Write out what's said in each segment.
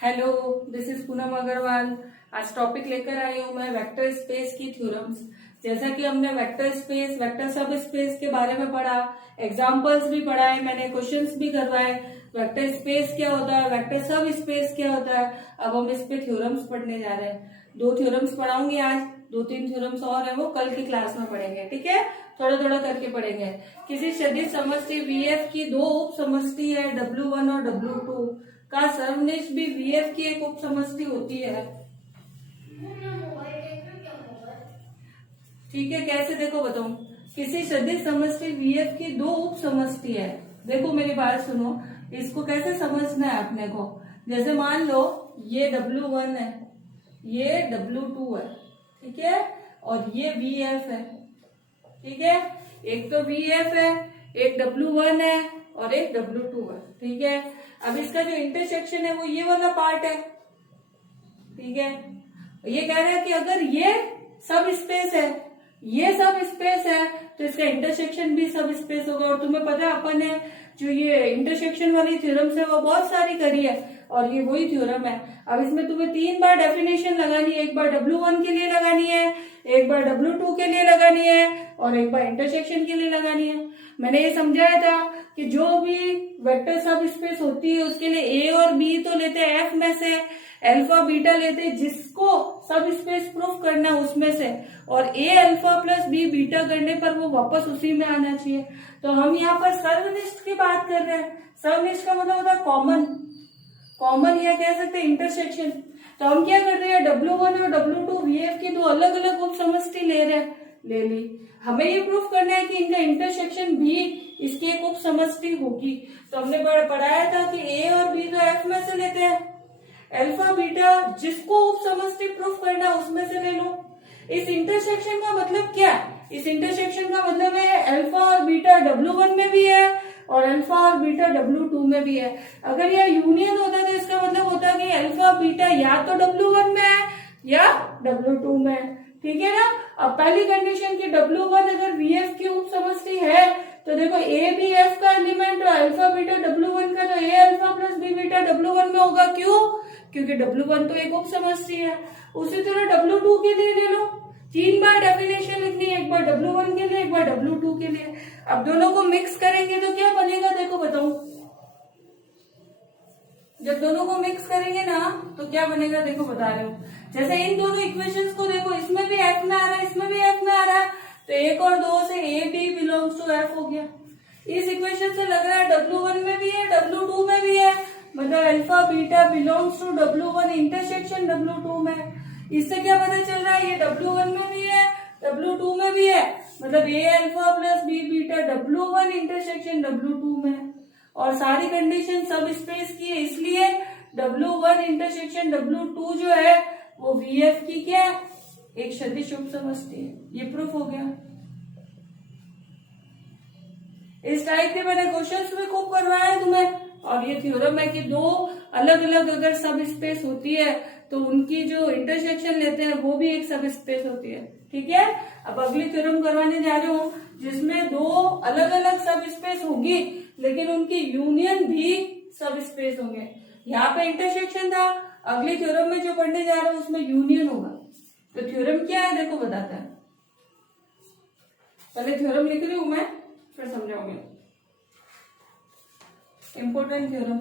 Hello, this is Poonam Agarwal. आज topic लेकर आई हूँ मैं वेक्टर स्पेस की थ्योरम्स। जैसा कि हमने वेक्टर स्पेस, वेक्टर सब स्पेस के बारे में पढ़ा, एग्जांपल्स भी पढ़ाए, मैंने क्वेश्चंस भी करवाए। वेक्टर स्पेस क्या होता है, वेक्टर सब स्पेस क्या होता है, अब हम इस पे थ्योरम्स पढ़ने जा रहे हैं। 2 थ्योरम्स पढ़ाऊंगी आज, 2-3 थ्योरम्स और है वो कल की क्लास में पढ़ेंगे। ठीक है, थोड़ा थोड़ा करके पढ़ेंगे। किसी सदिश समष्टि VF की 2 उप समष्टि है W1 और W2 का सर्वनिश भी VF की एक उप समष्टि होती है। ठीक है, कैसे देखो बताऊं। किसी सदिश समष्टि VF की 2 उप समष्टि है। देखो मेरी बात सुनो, इसको कैसे समझना है अपने को। जैसे मान लो ये W1 है, ये W2 है, ठीक है, और ये VF है। ठीक है, एक तो VF है, एक W1 है और एक W2 है। ठीक है, अब इसका जो इंटरसेक्शन है वो ये वाला पार्ट है। ठीक है, ये कह रहा है कि अगर ये सब स्पेस है, ये सब स्पेस है, तो इसका इंटरसेक्शन भी सब स्पेस होगा। और तुम्हें पता है अपन ने जो ये इंटरसेक्शन वाली थ्योरम्स है वो बहुत सारी करी है, और ये वही थ्योरम है। अब इसमें तुम्हें 3 बार डेफिनेशन लगानी है। एक बार W1 के लिए लगानी है, एक बार W2 के लिए लगानी है, और एक बार इंटरसेक्शन के लिए लगानी है। मैंने ये समझाया था कि जो भी वेक्टर सब स्पेस होती है उसके लिए A और B तो लेते हैं F में से, अल्फा बीटा लेते हैं जिसको सब स्पेस प्रूफ करना है उसमें से, और A alpha plus B beta करने पर वो वापस उसी में आना चाहिए। तो हम यहाँ पर सर्वनिष्ठ की बात कर रहे हैं। सर्वनिष्ठ का मतलब होता है कॉमन, कॉमन या कह सकते हैं इंटरसेक्शन। तो हम क्या कर रहे हैं, W1 और W2 VF की 2 अलग अलग उप समष्टि ले रहे हैं, ले ली। हमें ये प्रूफ करना है कि इनका इंटरसेक्शन भी इसकी एक उप समष्टि होगी। तो हमने पढ़ाया था कि A और B तो F में से लेते हैं, अल्फा बीटा जिसको उप समष्टि प्रूफ करना उसमें से ले लो। इस इंटरसेक्शन का मतलब क्या है, इस इंटरसेक्शन का मतलब है अल्फा और बीटा W1 में भी है और अल्फा और बीटा W2 में भी है। अगर यह यूनियन होता तो इसका मतलब होता कि अल्फा बीटा या तो W1 में है या W2 में है। ठीक है ना। अब पहली कंडीशन की W1 अगर VF की उप समष्टि है तो देखो A भी F का एलिमेंट और अल्फा बीटा W1 का, तो A alpha plus B beta W1 में होगा। क्यों? क्योंकि W1 तो एक उप समष्टि है। उसी तरह W2 के लिए ले लो, 3 बार डेफिनेशन लिखनी है, एक बार W1 के लिए, एक बार W2 के लिए। अब दोनों को मिक्स करेंगे तो क्या बनेगा, देखो बताऊं। जब दोनों को मिक्स करेंगे ना तो क्या बनेगा, देखो बता रहे हो। जैसे इन दोनों इक्वेशंस को देखो, इसमें भी F में आ रहा है, इसमें भी F में आ रहा है, तो 1 और 2 से A B belongs to F हो गया। इस इक्वेशन से लग रहा है W1 में भी है, W2 में भी है, मतलब alpha beta belongs to W1 intersection W2 में। इससे क्या पता चल रहा है, ये W1 में भी है, W2 में भी है, मतलब A alpha plus B beta W1 intersection W2 में है। और सारी कंडीशन सब स्पेस की है, इसलिए W1 इंटरसेक्शन W2 जो है वो VF की क्या है, एक सदिश उप समष्टि है। ये प्रूफ हो गया। इस टाइप के मैंने क्वेश्चंस भी खूब करवाए हैं तुम्हें, और ये थ्योरम है कि 2 अलग अलग अगर सब स्पेस होती है तो उनकी जो इंटरसेक्शन लेते हैं वो भी एक सब स्पेस होती है। ठीक है, अब अगली थ्योरम करवाने जा रही हूँ जिसमें 2 अलग अलग सब स्पेस होगी लेकिन उनकी यूनियन भी सब स्पेस होंगे। यहाँ पे इंटरसेक्शन था, अगली थ्योरम में जो पढ़ने जा रहे हैं उसमें यूनियन होगा। तो थ्योरम क्या है देखो बताता है। पहले थ्योरम लिख रही हूं मैं, फिर समझाऊंगी। Important theorem.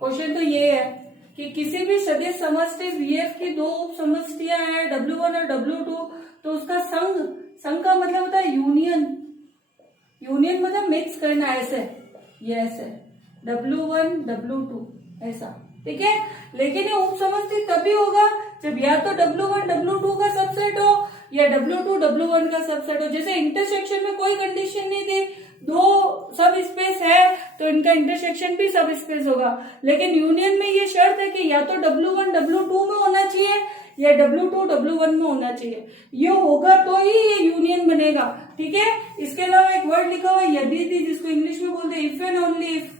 क्वेश्चन तो ये है कि किसी भी सदिश समष्टि VF की 2 उप समष्टियां हैं W1 और W2, तो उसका संघ, संघ का मतलब होता है यूनियन। यूनियन मतलब मिक्स करना, ऐसे, ये ऐसे W1 W2 ऐसा, ठीक है। लेकिन ये उप समष्टि तभी होगा जब या तो W1 W2 का सबसेट हो या W2 W1 का सबसेट हो। जैसे इंटरसेक्शन में कोई कंडीशन नहीं थी, दो सब स्पेस है तो इनका इंटरसेक्शन भी सब स्पेस होगा। लेकिन यूनियन में ये शर्त है कि या तो W1 W2 में होना चाहिए या W2 W1 में होना चाहिए। ये होगा तो ही ये यूनियन बनेगा, ठीक है। इसके अलावा एक वर्ड लिखा हुआ है यदि, जिसको इंग्लिश में बोलते हैं इफ एंड ओनली इफ।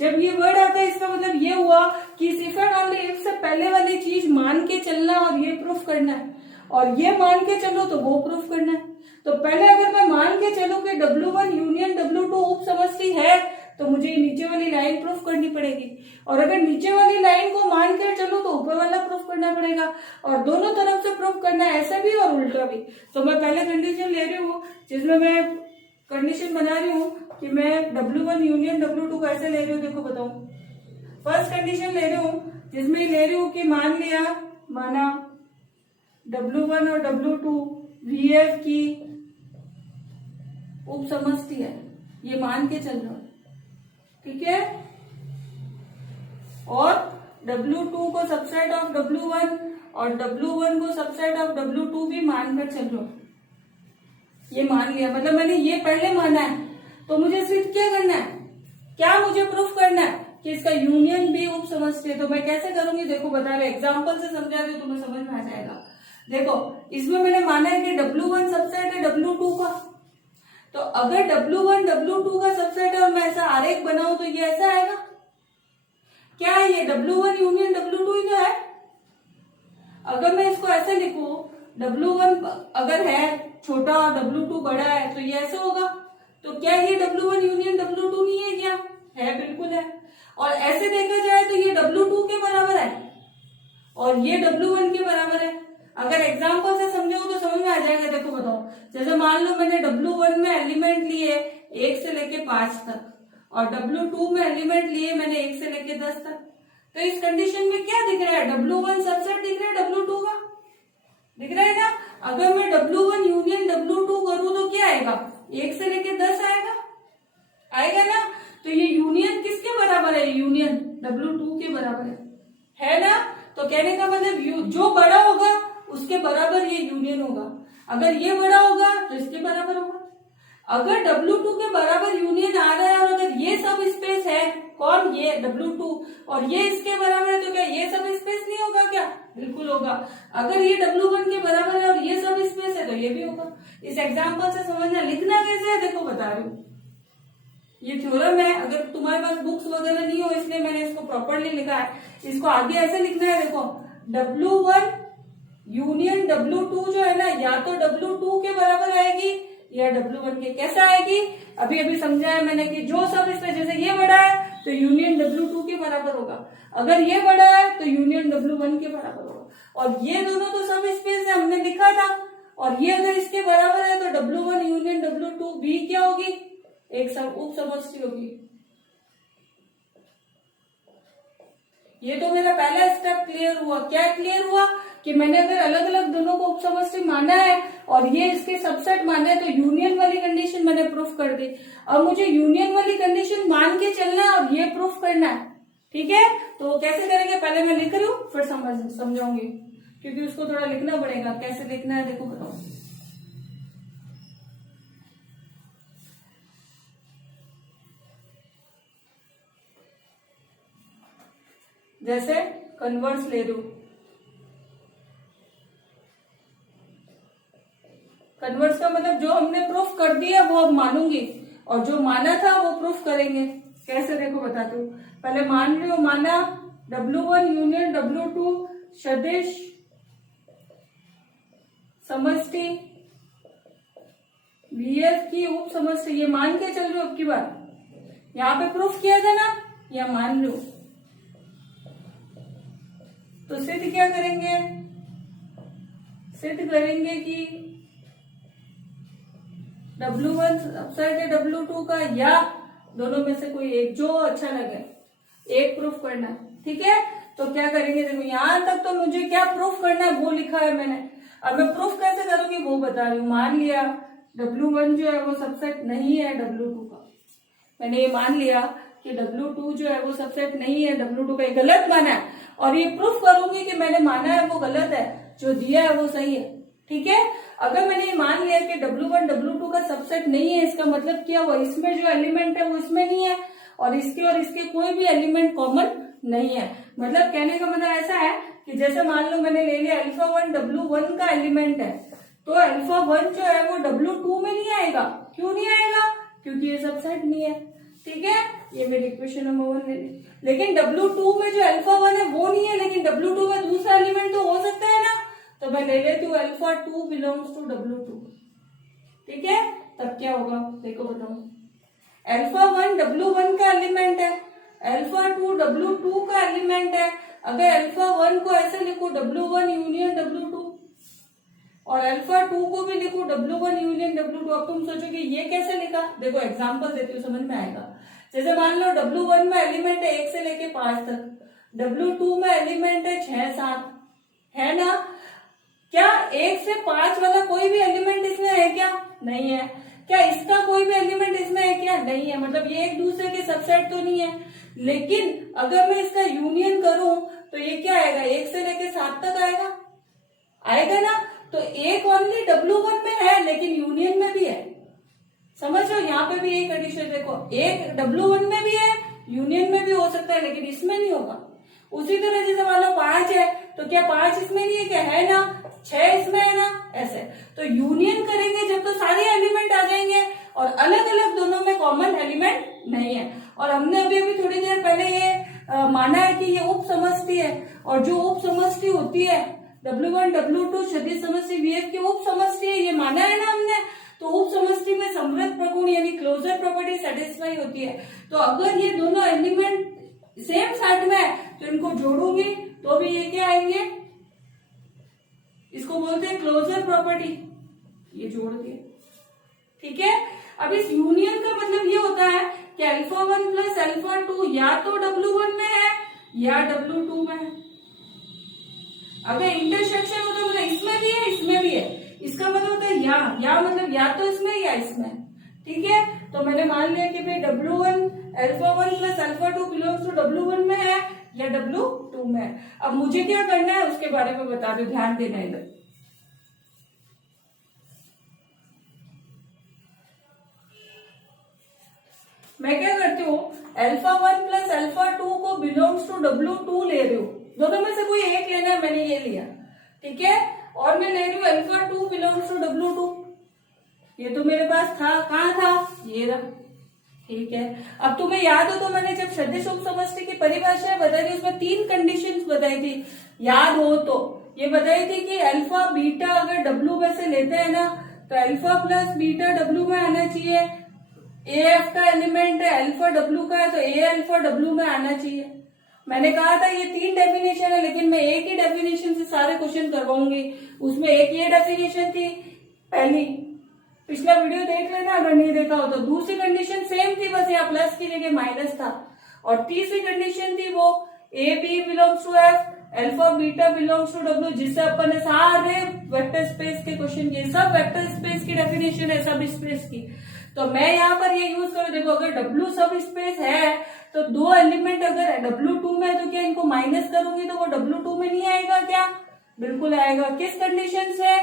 जब ये वर्ड आता है इसका मतलब ये हुआ कि इस इफ एंड ओनली इफ से पहले वाली चीज मान के चलना और ये प्रूफ करना है, और ये मान के चलो तो वो प्रूफ करना है। तो पहले अगर मैं मान के चलूं कि W1 यूनियन W2 उप समष्टि है तो मुझे नीचे वाली लाइन प्रूफ करनी पड़ेगी, और अगर नीचे वाली लाइन को मान कर चलूं तो ऊपर वाला प्रूफ करना पड़ेगा, और दोनों तरफ से प्रूफ करना है, ऐसा भी और उल्टा भी। तो मैं पहले कंडीशन ले रही हूँ जिसमें मैं कंडीशन बना रही हूँ कि मैं W1 यूनियन W2 कैसे ले रही हूँ, देखो बताऊं। फर्स्ट कंडीशन ले रही हूँ जिसमें ले रही हूँ कि माना W1 और W2 VF की उप समष्टि है, ये मान के चल रहा हूं, ठीक है। और W2 को सबसेट ऑफ W1 और W1 को सबसेट ऑफ W2 भी मानकर चल रहा हूं। ये मान लिया, मतलब मैंने ये पहले माना है, तो मुझे सिर्फ क्या करना है, क्या मुझे प्रूफ करना है कि इसका यूनियन भी उप समष्टि है। तो मैं कैसे करूंगी, देखो बता रहे एग्जाम्पल से समझा रही हूँ, तुम्हें समझ में आ जाएगा। देखो इसमें मैंने माना है कि W1 सबसेट है W2 का, तो अगर W1 W2 का सबसेट है और मैं ऐसा आरेख बनाऊं तो ये ऐसा आएगा। क्या है ये W1 यूनियन W2 ही तो है। अगर मैं इसको ऐसे लिखूं W1 अगर है छोटा और W2 बड़ा है तो ये ऐसे होगा। तो क्या ये W1 यूनियन W2 नहीं है क्या? है, बिल्कुल है। और ऐसे देखा जाए तो ये W2 के बराबर है और ये W1 के बराबर है। अगर एग्जाम्पल से समझो तो समझ में आ जाएगा। देखो बताओ, जैसे मान लो मैंने W1 में एलिमेंट लिए 1 से लेके 5 तक और W2 में एलिमेंट लिए मैंने 1 से लेके 10 तक, तो इस कंडीशन में क्या दिख रहा है, W1 सबसेट दिख रहा है W2 का, दिख रहा है ना। अगर मैं W1 यूनियन W2 करूं तो क्या आएगा, 1 से लेके 10 आएगा, आएगा ना। तो ये यूनियन किसके बराबर है, यूनियन W2 के बराबर है ना। तो कहने का मतलब जो बड़ा होगा उसके बराबर ये यूनियन होगा। अगर ये बड़ा होगा तो इसके बराबर होगा। अगर W2 के बराबर यूनियन आ रहा है और अगर ये सब स्पेस है, कौन, ये W2, और ये इसके बराबर है, तो क्या ये सब स्पेस नहीं होगा क्या? बिल्कुल होगा। अगर ये W1 के बराबर है और ये सब स्पेस है तो ये भी होगा। इस एग्जाम्पल से समझना। लिखना कैसे है देखो बता रही हूँ। ये थ्योरम है, अगर तुम्हारे पास बुक्स वगैरह नहीं हो इसलिए मैंने इसको प्रॉपरली लिखा है। इसको आगे ऐसे लिखना है, देखो W1 यूनियन W2 जो है ना, या तो W2 के बराबर आएगी या W1 के। कैसा आएगी, अभी अभी समझाया मैंने कि जो सब इसमें, जैसे ये बड़ा है तो यूनियन W2 के बराबर होगा, अगर ये बड़ा है तो यूनियन W1 के बराबर होगा। और ये दोनों तो सब स्पेस है, हमने लिखा था। और ये अगर इसके बराबर है तो W1 यूनियन W2 भी क्या होगी, एक सब उप समष्टि होगी। ये तो मेरा पहला स्टेप क्लियर हुआ। क्या क्लियर हुआ कि मैंने अगर अलग अलग दोनों को उप समष्टि माना है और ये इसके सबसेट माना है तो यूनियन वाली कंडीशन मैंने प्रूफ कर दी। अब मुझे यूनियन वाली कंडीशन मान के चलना है और ये प्रूफ करना है, ठीक है। तो कैसे करेंगे, पहले मैं लिख रही हूँ फिर समझाऊंगी, क्योंकि उसको थोड़ा लिखना पड़ेगा। कैसे लिखना है देखो बताओ। जैसे कन्वर्स ले रही हूं, कन्वर्स का मतलब जो हमने प्रूफ कर दिया वो अब मानूंगी और जो माना था वो प्रूफ करेंगे। कैसे देखो बताती हूँ। पहले मान रही हूं, माना W1 यूनियन W2 सदिश समष्टि VF की उप समष्टि, ये मान के चल रही हूं। अब की बार यहाँ पे प्रूफ किया था ना, या मान लो। तो सिद्ध क्या करेंगे, सिद्ध करेंगे कि W1 सबसेट है W2 का, या दोनों में से कोई एक, जो अच्छा लगे एक प्रूफ करना, ठीक है। तो क्या करेंगे, देखो यहां तक तो मुझे क्या प्रूफ करना है वो लिखा है मैंने। अब मैं प्रूफ कैसे करूंगी वो बता रही हूँ। मान लिया W1 जो है वो सबसेट नहीं है W2 का, मैंने ये मान लिया कि W2 जो है वो सबसेट नहीं है, W2 का गलत माना है, और ये प्रूफ करूंगी कि मैंने माना है वो गलत है, जो दिया है वो सही है। ठीक है, अगर मैंने ये मान लिया कि W1 W2 का सबसेट नहीं है, इसका मतलब क्या हुआ, इसमें जो एलिमेंट है वो इसमें नहीं है, और इसके कोई भी एलिमेंट कॉमन नहीं है। मतलब कहने का मतलब ऐसा है कि जैसे मान लो मैंने ले लिया α1 W1 का एलिमेंट है, तो α1 जो है वो W2 में नहीं आएगा। क्यों नहीं आएगा? क्योंकि ये सबसेट नहीं है। ठीक है, ये मेरी इक्वेशन नंबर 1 ले ली। लेकिन W2 में जो α1 है वो नहीं है, लेकिन W2 में दूसरा एलिमेंट तो हो सकता है ना, तो मैं ले लेती हूँ α2 बिलोंग्स टू W2। ठीक है, तब क्या होगा देखो बताओ, α1 W1 का एलिमेंट है, α2 W2 का एलिमेंट है। अगर α1 को ऐसे लिखो W1 यूनियन W2, और α2 को भी लिखो W1 यूनियन W2। अब तुम सोचोगे ये कैसे लिखा, देखो एग्जांपल देती हूँ, समझ में आएगा। जैसे मान लो W1 में एलिमेंट है 1 से लेके 5 तक, W2 में एलिमेंट है 6 7, है ना। क्या 1 से 5 वाला कोई भी एलिमेंट इसमें है क्या? नहीं है। क्या इसका कोई भी एलिमेंट इसमें है क्या? नहीं है। मतलब ये एक दूसरे के सबसेट तो नहीं है। लेकिन अगर मैं इसका यूनियन करूं तो ये क्या आएगा, 1 से लेके 7 तक आएगा, आएगा ना। तो एक ओनली W1 में है लेकिन यूनियन में भी है। समझ लो, यहाँ पे भी एक कंडीशन देखो, एक W1 में भी है, यूनियन में भी हो सकता है, लेकिन इसमें नहीं होगा। उसी तरह जैसे मान लो 5 है, तो क्या 5 इसमें नहीं है क्या? है ना। 6 इसमें है ना, ऐसे। तो यूनियन करेंगे जब तो सारे एलिमेंट आ जाएंगे, और अलग अलग दोनों में कॉमन एलिमेंट नहीं है। और हमने अभी अभी थोड़ी देर पहले ये माना है कि ये उप समष्टि है, और जो उप समष्टि होती है W1 W2 क्षैतिज समष्टि VF की उप समष्टि है, ये माना है ना हमने। तो उप समष्टि में समृद्ध प्रगुण यानी क्लोजर प्रॉपर्टी सेटिस्फाई होती है। तो अगर ये दोनों एलिमेंट सेम सेट में है तो इनको जोड़ूंगी तो भी ये क्या आएंगे, इसको बोलते हैं क्लोजर प्रॉपर्टी, ये जोड़ दिए। ठीक है, अब इस यूनियन का मतलब ये होता है कि α1 प्लस α2 या तो W1 में है या W2 में है। अगर इंटरसेक्शन होता है मतलब इसमें भी है इसमें भी है, इसका मतलब होता है या मतलब या तो इसमें या इसमें। ठीक है, तो मैंने मान लिया कि भाई W1 α1 plus α2 belongs to W1 में है या W2 में है। अब मुझे क्या करना है उसके बारे में बता दो, ध्यान देना इधर। मैं क्या करती हूँ, α1 प्लस α2 को बिलोंग्स टू W2 ले रही हूँ, दोनों में से कोई एक लेना है, मैंने ये लिया। ठीक है, और मैं ले रही हूँ α2 बिलोंग्स टू W2, ये तो मेरे पास था, कहाँ था, ये रहा। ठीक है, अब तुम्हें याद हो तो मैंने जब सदिश उप समष्टि की परिभाषा बताई थी उसमें 3 कंडीशंस बताई थी, याद हो तो। ये बताई थी कि अल्फा बीटा अगर W में से लेते हैं ना तो अल्फा प्लस बीटा W में आना चाहिए। AF का एलिमेंट है, अल्फा W का है तो A अल्फा W में आना चाहिए। मैंने कहा था ये 3 डेफिनेशन है, लेकिन मैं एक ही डेफिनेशन से सारे क्वेश्चन करवाऊंगी। उसमें एक ये डेफिनेशन थी पहली, पिछला वीडियो देख लेना अगर नहीं देखा हो तो। दूसरी कंडीशन सेम थी, बस यहाँ प्लस की जगह माइनस था। और तीसरी कंडीशन थी वो A B belongs to F, alpha beta belongs to W, जिससे अपन ने सारे वेक्टर स्पेस के क्वेश्चन किए। सब वेक्टर स्पेस की डेफिनेशन है, सब स्पेस की। तो मैं यहाँ पर ये यूज करूँ, देखो अगर W सब स्पेस है तो 2 एलिमेंट अगर W2 में है तो क्या इनको माइनस करूंगी तो वो W2 में नहीं आएगा क्या? बिल्कुल आएगा। किस कंडीशन से?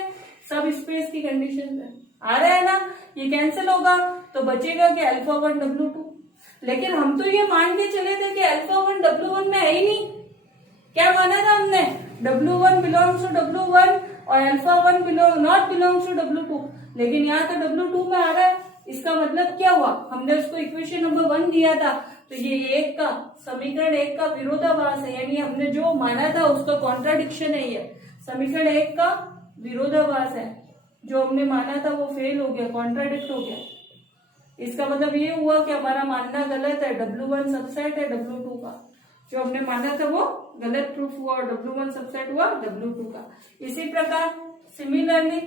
सब स्पेस की कंडीशन से। आ रहा है ना, ये कैंसिल होगा तो बचेगा कि α1 W2। लेकिन हम तो ये मान के चले थे कि α1 W1 में है ही नहीं। क्या माना था हमने? W1 बिलोंग्स टू W1 और α1 नॉट बिलोंग्स टू W2, लेकिन यहाँ तो W2 में आ रहा है। इसका मतलब क्या हुआ, हमने उसको इक्वेशन नंबर 1 दिया था तो ये एक का समीकरण 1 का विरोधाभास है, यानी हमने जो माना था उसका कॉन्ट्राडिक्शन है। ये समीकरण 1 का विरोधाभास है, जो हमने माना था वो फेल हो गया, कॉन्ट्राडिक्ट हो गया। इसका मतलब ये हुआ कि हमारा मानना गलत है, W1 सबसेट है W2 का। जो हमने माना था वो गलत प्रूफ हुआ और W1 सबसेट हुआ W2 का। इसी प्रकार सिमिलरली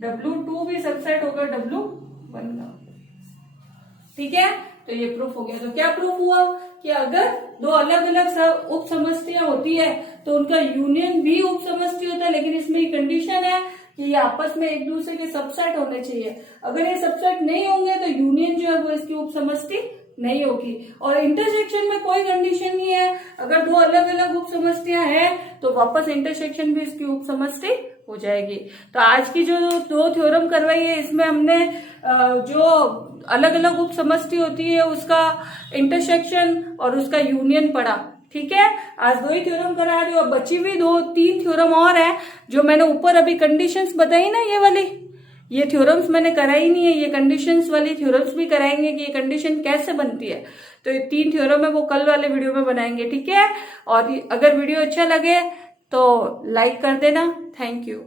W2 भी सबसेट होगा W1 का। ठीक है, तो ये प्रूफ हो गया। तो क्या प्रूफ हुआ कि अगर 2 अलग अलग उप समष्टियां होती है तो उनका यूनियन भी उप समष्टि होता है, लेकिन इसमें कंडीशन है कि ये आपस में एक दूसरे के सबसेट होने चाहिए। अगर ये सबसेट नहीं होंगे तो यूनियन जो है वो इसकी उपसमष्टि नहीं होगी। और इंटरसेक्शन में कोई कंडीशन नहीं है, अगर दो अलग अलग उपसमष्टियां हैं तो वापस इंटरसेक्शन भी इसकी उपसमष्टि हो जाएगी। तो आज की जो दो थ्योरम करवाई है इसमें हमने जो अलग अलग उपसमष्टि होती है उसका इंटरसेक्शन और उसका यूनियन पढ़ा। ठीक है, आज दो ही थ्योरम करा रही हूँ, अब बची हुई दो तीन थ्योरम और है जो मैंने ऊपर अभी कंडीशंस बताई ना, ये वाली, ये थ्योरम्स मैंने कराई नहीं है, ये कंडीशंस वाली थ्योरम्स भी कराएंगे कि ये कंडीशन कैसे बनती है। तो ये तीन थ्योरम है वो कल वाले वीडियो में बनाएंगे। ठीक है, और अगर वीडियो अच्छा लगे तो लाइक कर देना। Thank you.